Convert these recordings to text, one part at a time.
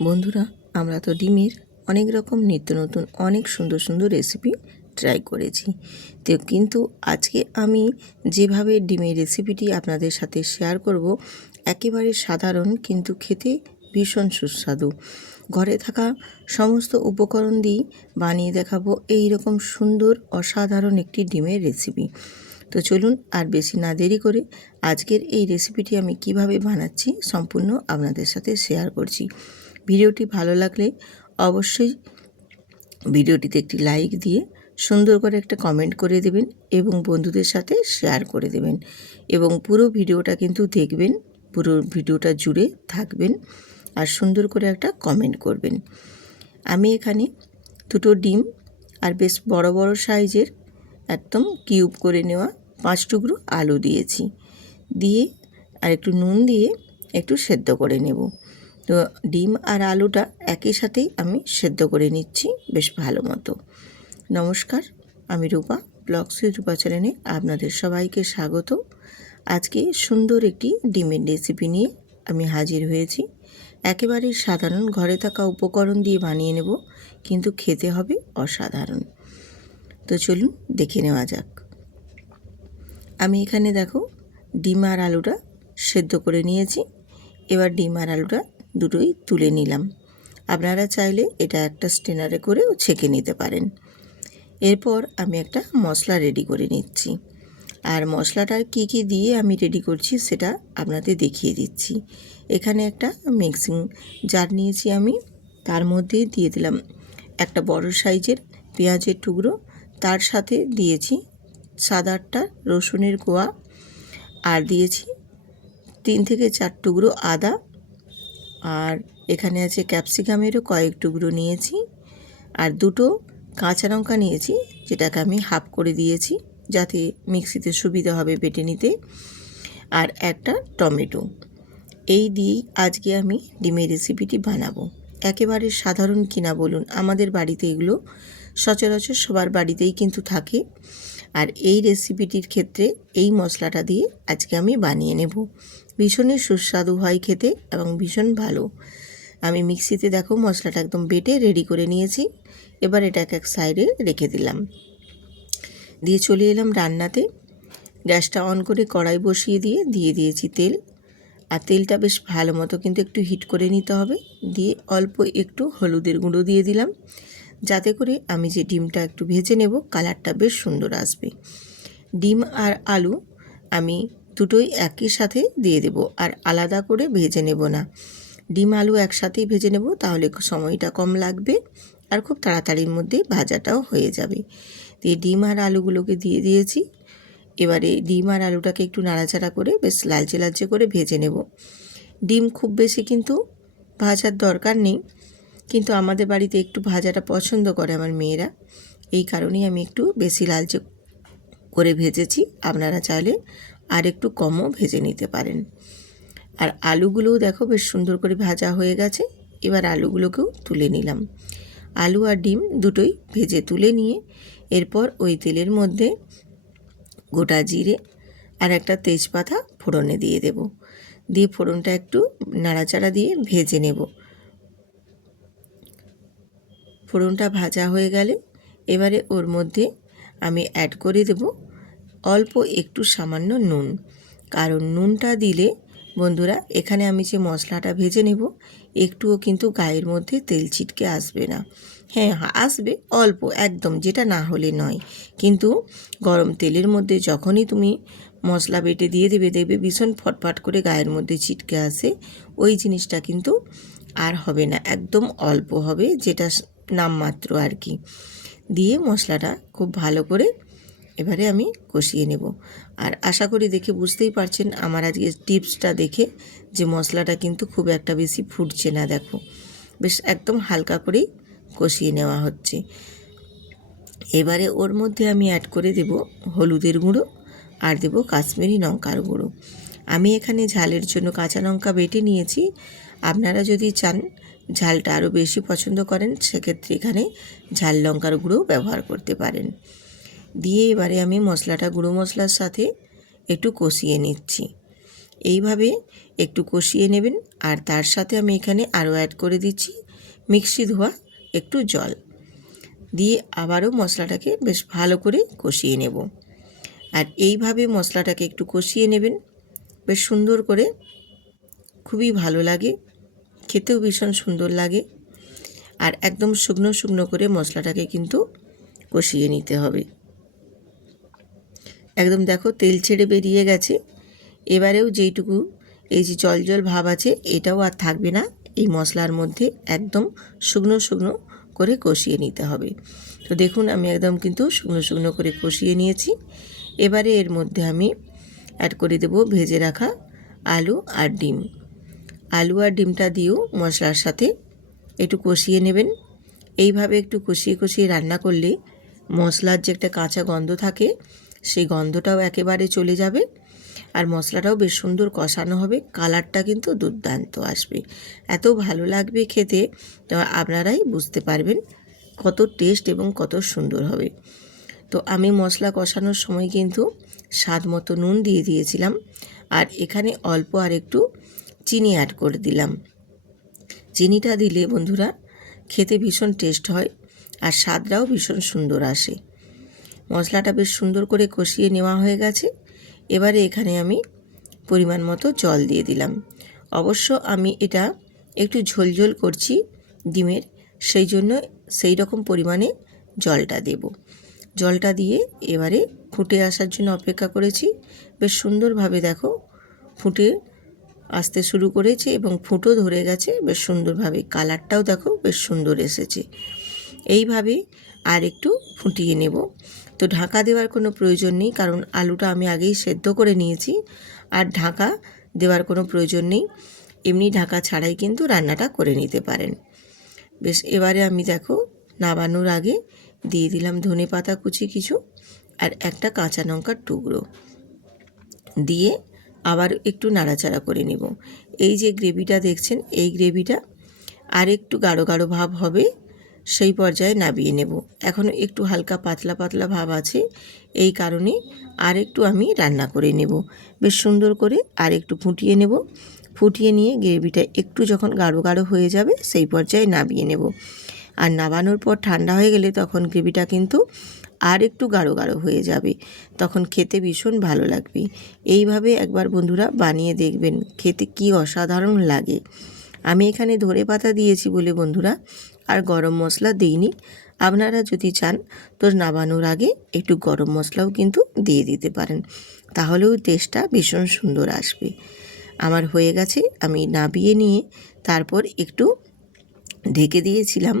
বন্ধুরা, আমরা তো ডিমের অনেক রকম নিত্য নতুন অনেক সুন্দর সুন্দর রেসিপি ট্রাই করেছি। তো কিন্তু আজকে আমি যেভাবে ডিমের রেসিপিটি আপনাদের সাথে শেয়ার করব, একেবারে সাধারণ কিন্তু খেতে ভীষণ সুস্বাদু। ঘরে থাকা সমস্ত উপকরণ দিয়ে বানিয়ে দেখাবো এই রকম সুন্দর অসাধারণ একটি ডিমের রেসিপি। তো চলুন আর বেশি না দেরি করে আজকের এই রেসিপিটি আমি কিভাবে বানাচ্ছি সম্পূর্ণ আপনাদের সাথে শেয়ার করছি। ভিডিওটি ভালো লাগলে অবশ্যই ভিডিওটিতে একটি লাইক দিয়ে সুন্দর করে একটা কমেন্ট করে দেবেন এবং বন্ধুদের সাথে শেয়ার করে দেবেন এবং পুরো ভিডিওটা কিন্তু দেখবেন, পুরো ভিডিওটা জুড়ে থাকবেন আর সুন্দর করে একটা কমেন্ট করবেন। আমি এখানে দুটো ডিম আর বেশ বড় বড় সাইজের একদম কিউব করে নেওয়া 5 টুকরো আলু দিয়েছি, দিয়ে আর একটু নুন দিয়ে একটু সেদ্ধ করে নেব। তো ডিম আর আলুটা একই সাথেই আমি সেদ্ধ করে নিচ্ছি বেশ ভালো মতো। নমস্কার, আমি রূপা, ব্লগস উইথ রূপা চ্যানেলে আপনাদের সবাইকে স্বাগত। আজকে সুন্দর একটি ডিমের রেসিপি নিয়ে আমি হাজির হয়েছি। একেবারে সাধারণ ঘরে থাকা উপকরণ দিয়ে বানিয়ে নেব, কিন্তু খেতে হবে অসাধারণ। তো চলুন দেখে নেওয়া যাক। আমি এখানে দেখো ডিম আর আলুটা সেদ্ধ করে নিয়েছি। এবার ডিম আর আলুটা দুটোই তুলে নিলাম। আপনারা চাইলে এটা একটা স্ট্রেনারে করেও ছেঁকে নিতে পারেন। এরপর আমি একটা মশলা রেডি করে নিচ্ছি, আর মশলাটা কি কি দিয়ে আমি রেডি করছি সেটা আপনাদের দেখিয়ে দিচ্ছি। এখানে একটা মিক্সিং জার নিয়েছি আমি, তার মধ্যে দিয়ে দিলাম একটা বড় সাইজের পেঁয়াজের টুকরো, তার সাথে দিয়েছি 7-8টা রসুনের কোয়া, আর দিয়েছি 3 থেকে 4 টুকরো আদা, আর এখানে আছে ক্যাপসিকামেরও কয়েক টুকরো নিয়েছি, আর দুটো কাঁচা লঙ্কা নিয়েছি যেটাকে আমি হাফ করে দিয়েছি যাতে মিক্সিতে সুবিধা হবে বেটে নিতে, আর একটা টমেটো। এই দিয়েই আজকে আমি ডিমের রেসিপিটি বানাবো। একেবারে সাধারণ কিনা বলুন, আমাদের বাড়িতে এগুলো সচরাচর সবার বাড়িতেই কিন্তু থাকে। আর এই রেসিপিটির ক্ষেত্রে এই মশলাটা দিয়ে আজকে আমি বানিয়ে নেব। ভীষণই সুস্বাদু হয় খেতে এবং ভীষণ ভালো। আমি মিক্সিতে দেখো মশলাটা একদম বেটে রেডি করে নিয়েছি। এবার এটাকে এক সাইডে রেখে দিলাম, দিয়ে চলে এলাম রান্নাতে। গ্যাসটা অন করে কড়াই বসিয়ে দিয়ে দিয়েছি তেল, আর তেলটা বেশ ভালো মতো কিন্তু একটু হিট করে নিতে হবে। দিয়ে অল্প একটু হলুদের গুঁড়ো দিয়ে দিলাম, যাতে করে আমি যে ডিমটা একটু ভেজে নেব কালারটা বেশ সুন্দর আসবে। ডিম আর আলু আমি দুটোই একই সাথে দিয়ে দেব, আর আলাদা করে ভেজে নেব না। ডিম আলু একসাথেই ভেজে নেব, তাহলে সময়টা কম লাগবে আর খুব তাড়াতাড়ির মধ্যে ভাজাটাও হয়ে যাবে। দিয়ে ডিম আর আলুগুলোকে দিয়ে দিয়েছি। এবারে ডিম আর আলুটাকে একটু নাড়াচাড়া করে বেশ লালচে লালচে করে ভেজে নেব। ডিম খুব বেশি কিন্তু ভাজার দরকার নেই, কিন্তু আমাদের বাড়িতে একটু ভাজাটা পছন্দ করে আমার মেয়েরা, এই কারণেই আমি একটু বেশি লালচে করে ভেজেছি। আপনারা চাইলে আর একটু কমও ভেজে নিতে পারেন। আর আলুগুলোও দেখো বেশ সুন্দর করে ভাজা হয়ে গেছে। এবার আলুগুলোকেও তুলে নিলাম। আলু আর ডিম দুটোই ভেজে তুলে নিয়ে এরপর ওই তেলের মধ্যে গোটা জিরে আর একটা তেজপাতা ফোড়নে দিয়ে দেব। দিয়ে ফোড়নটা একটু নাড়াচাড়া দিয়ে ভেজে নেব। ফোড়নটা ভাজা হয়ে গেলে এবারে ওর মধ্যে আমি অ্যাড করে দেব অল্প একটু সামান্য নুন। কারণ নুনটা দিলে বন্ধুরা এখানে আমি যে মশলাটা ভেজে নেব একটুও কিন্তু গায়ের মধ্যে তেল ছিটকে আসবে না। হ্যাঁ, আসবে অল্প, একদম যেটা না হলে নয়, কিন্তু গরম তেলের মধ্যে যখনই তুমি মশলা বেটে দিয়ে দেবে দেখবে ভীষণ ফটফট করে গায়ের মধ্যে ছিটকে আসে। ওই জিনিসটা কিন্তু আর হবে না, একদম অল্প হবে, যেটা নামমাত্র আর কি। দিয়ে মশলাটা খুব ভালো করে এবারে আমি কষিয়ে নেব। আর আশা করি দেখে বুঝতেই পারছেন আমার আজকে টিপসটা দেখে যে মশলাটা কিন্তু খুব একটা বেশি ফুটছে না, দেখো বেশ একদম হালকা করেই কষিয়ে নেওয়া হচ্ছে। এবারে ওর মধ্যে আমি অ্যাড করে দেব হলুদের গুঁড়ো আর দেব কাশ্মীরি লঙ্কার গুঁড়ো। আমি এখানে ঝালের জন্য কাঁচা লঙ্কা বেটে নিয়েছি। আপনারা যদি চান ঝালটা আরও বেশি পছন্দ করেন সেক্ষেত্রে এখানে ঝাল লঙ্কার গুঁড়োও ব্যবহার করতে পারেন। দিয়ে এবারে আমি মশলাটা গুঁড়ো মশলার সাথে একটু কষিয়ে নিচ্ছি। এইভাবে একটু কষিয়ে নেবেন। আর তার সাথে আমি এখানে আরও অ্যাড করে দিচ্ছি মিক্সি ধোয়া একটু জল দিয়ে আবারও মশলাটাকে বেশ ভালো করে কষিয়ে নেব। আর এইভাবে মশলাটাকে একটু কষিয়ে নেবেন বেশ সুন্দর করে, খুবই ভালো লাগে, খেতেও ভীষণ সুন্দর লাগে। আর একদম শুকনো শুকনো করে মশলাটাকে কিন্তু কষিয়ে নিতে হবে। একদম দেখো তেল ছেড়ে বেরিয়ে গেছে। এবারেও যেইটুকু এই যে জল জল ভাব আছে এটাও আর থাকবে না। এই মশলার মধ্যে একদম শুকনো শুকনো করে কষিয়ে নিতে হবে। তো দেখুন আমি একদম কিন্তু শুকনো শুকনো করে কষিয়ে নিয়েছি। এবারে এর মধ্যে আমি অ্যাড করে দেব ভেজে রাখা আলু আর ডিম। আলু আর ডিমটা দিয়েও মশলার সাথে একটু কষিয়ে নেবেন। এইভাবে একটু কষিয়ে কষিয়ে রান্না করলে মশলার যে একটা কাঁচা গন্ধ থাকে সেই গন্ধটাও একেবারে চলে যাবে। আর মশলাটাও বেশ সুন্দর কষানো হবে, কালারটা কিন্তু দুর্দান্ত আসবে, এত ভালো লাগবে খেতে, তো আপনারাই বুঝতে পারবেন কত টেস্ট এবং কত সুন্দর হবে। তো আমি মশলা কষানোর সময় কিন্তু স্বাদ মতো নুন দিয়ে দিয়েছিলাম। আর এখানে অল্প আর একটু চিনি অ্যাড করে দিলাম। চিনিটা দিলে বন্ধুরা খেতে ভীষণ টেস্ট হয় আর স্বাদটাও ভীষণ সুন্দর আসে। মশলাটা বেশ সুন্দর করে কষিয়ে নেওয়া হয়ে গেছে। এবারে এখানে আমি পরিমাণ মতো জল দিয়ে দিলাম। অবশ্য আমি এটা একটু ঝোলঝোল করছি ডিমের, সেই জন্য সেই রকম পরিমাণে জলটা দেব। জলটা দিয়ে এবারে ফুটে আসার জন্য অপেক্ষা করেছি। বেশ সুন্দরভাবে দেখো ফুটে আসতে শুরু করেছে এবং ফুটও ধরে গেছে বেশ সুন্দরভাবে, কালারটাও দেখো বেশ সুন্দর এসেছে। এইভাবে আর একটু ফুটিয়ে নেব। তো ঢাকা দেওয়ার কোনো প্রয়োজন নেই, কারণ আলুটা আমি আগেই সেদ্ধ করে নিয়েছি। আর ঢাকা দেওয়ার কোনো প্রয়োজন নেই, এমনি ঢাকা ছাড়াই কিন্তু রান্নাটা করে নিতে পারেন। বেশ এবারে আমি দেখো নামানোর আগে দিয়ে দিলাম ধনেপাতা কুচি কিছু আর একটা কাঁচা লঙ্কার টুকরো দিয়ে আবার একটু নাড়াচাড়া করে নেব। এই যে গ্রেভিটা দেখছেন এই গ্রেভিটা আর একটু গাঢ় গাঢ় ভাব হবে, সেই পর্যায়ে নামিয়ে নেব। এখনও একটু হালকা পাতলা পাতলা ভাব আছে, এই কারণে আর একটু আমি রান্না করে নেব। বেশ সুন্দর করে আর একটু ফুটিয়ে নেব। ফুটিয়ে নিয়ে গ্রেভিটা একটু যখন গাঢ় গাঢ় হয়ে যাবে সেই পর্যায়ে নামিয়ে নেব। আর নামানোর পর ঠান্ডা হয়ে গেলে তখন গ্রেভিটা কিন্তু আর একটু গাঢ় গাঢ় হয়ে যাবে, তখন খেতে ভীষণ ভালো লাগবে। এইভাবে একবার বন্ধুরা বানিয়ে দেখবেন, খেতে কি অসাধারণ লাগে। আমি এখানে ধনেপাতা দিয়েছি বলে বন্ধুরা আর গরম মশলা দিইনি। আপনারা যদি চান তো নামানোর আগে একটু গরম মশলাও কিন্তু দিয়ে দিতে পারেন, তাহলেও টেস্টটা ভীষণ সুন্দর আসবে। আমার হয়ে গেছে, আমি নামিয়ে নিয়ে তারপর একটু ঢেকে দিয়েছিলাম।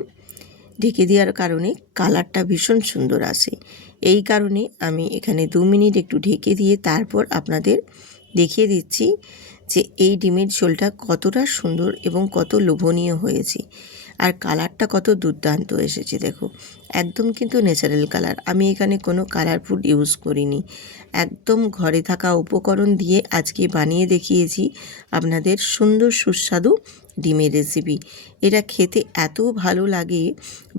ঢেকে দেওয়ার কারণে কালারটা ভীষণ সুন্দর আসে, এই কারণে আমি এখানে 2 মিনিট একটু ঢেকে দিয়ে তারপর আপনাদের দেখিয়ে দিচ্ছি যে এই ডিমের ঝোলটা কতটা সুন্দর এবং কত লোভনীয় হয়েছে। আর কালারটা কত দুর্দান্ত এসেছে দেখো, একদম কিন্তু ন্যাচারাল কালার। আমি এখানে কোনো কালার ফুড ইউজ করিনি, একদম ঘরে থাকা উপকরণ দিয়ে আজকে বানিয়ে দেখিয়েছি আপনাদের সুন্দর সুস্বাদু ডিমের রেসিপি। এটা খেতে এত ভালো লাগে,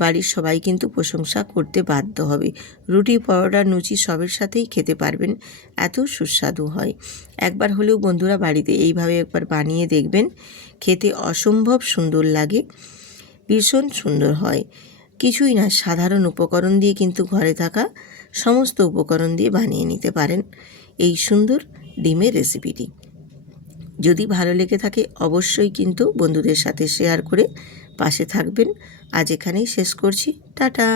বাড়ির সবাই কিন্তু প্রশংসা করতে বাধ্য হবে। রুটি পরোটা লুচি সবের সাথেই খেতে পারবেন, এত সুস্বাদু হয়। একবার হলেও বন্ধুরা বাড়িতে এইভাবে একবার বানিয়ে দেখবেন, খেতে অসম্ভব সুন্দর লাগে, ভীষণ সুন্দর হয়। কিছুই না, সাধারণ উপকরণ দিয়ে কিন্তু ঘরে থাকা সমস্ত উপকরণ দিয়ে বানিয়ে নিতে পারেন এই সুন্দর ডিমের রেসিপিটি। যদি ভালো লেগে থাকে অবশ্যই কিন্তু বন্ধুদের সাথে শেয়ার করে পাশে থাকবেন। আজ এখানেই শেষ করছি, টাটা।